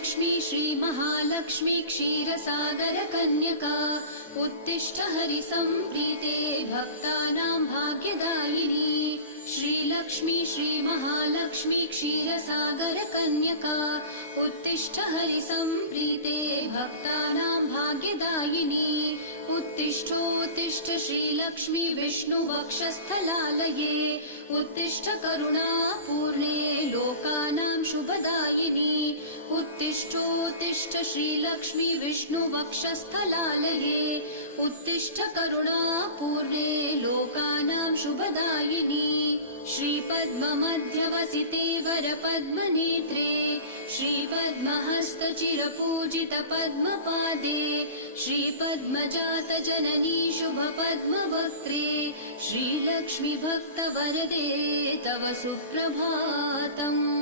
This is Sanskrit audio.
श्रीलक्ष्मी श्रीमहालक्ष्मी क्षीरसागर कन्यका उत्तिष्ठ हरिसम्प्रीते भक्तानां भाग्यदायिनी। श्रीलक्ष्मी श्रीमहालक्ष्मी क्षीरसागर कन्यका उत्तिष्ठ हरिसम्प्रीते भक्तानां भाग्यदायिनी। उत्तिष्ठोत्तिष्ठ श्रीलक्ष्मी विष्णुवक्षस्थलालये उत्तिष्ठ करुणापूर्णे लोकानां शुभदायिनी। उत्तिष्ठोत्तिष्ठ श्रीलक्ष्मी विष्णुवक्षस्थलालये उत्तिष्ठ करुणापूर्णे लोकानां शुभदायिनी। श्रीपद्ममध्यवसिते वरपद्मनेत्रे श्रीपद्महस्तचिरपूजित पद्मपादे श्रीपद्मजातजननी शुभपद्मवक्त्रे श्रीलक्ष्मी भक्तवरदे तव सुप्रभातम्।